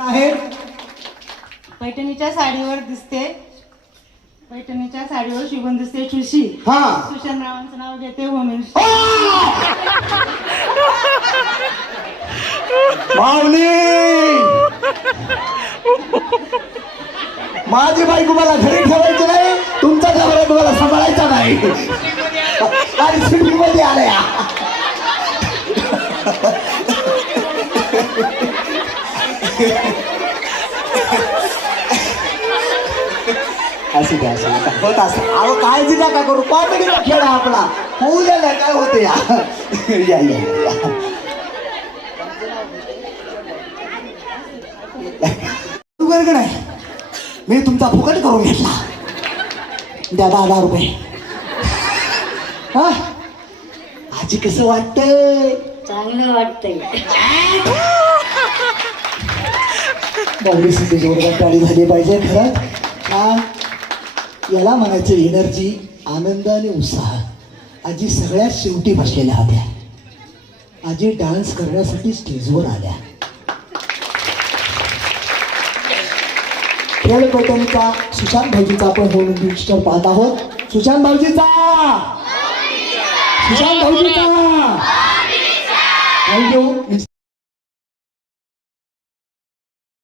आहे पैठणीच्या साडीवर दिसते, पैठणीच्या साडीवर शिवून दिसते ठुशी. हा सुशांत रावांचं नाव घेते म्हणून. माऊली माझी बायको मला घरी ठेवायची नाही, तुमचा घरात तुम्हाला सांभाळायचा नाही. आणि सिटीमध्ये आल्या असं द्या असं होत असं. अहो काळजी नका करू, कॉमेडीचा खेळ आहे आपला, होऊ द्या ना, काय होते या या या या. वर्ग नाही, मी तुमचा फुकट करून घेतला, द्या 10,000 रुपये. हा आजी कसं वाटतंय? चांगलं वाटतंय. बावडी सिद्धेश्वर टाळी झाली पाहिजे. खरंच छान, याला म्हणायचं एनर्जी, आनंद आणि उत्साह. आजी सगळ्यात शेवटी बसलेल्या होत्या. आजी डान्स करण्यासाठी स्टेजवर आल्या. खेळ पैठणीचा सुशांत भाऊजीचा आपण होम मिनिस्टर पाहत आहोत. सुशांत भाऊजीचा, सुशांत भाऊजीचा, थँक्यू.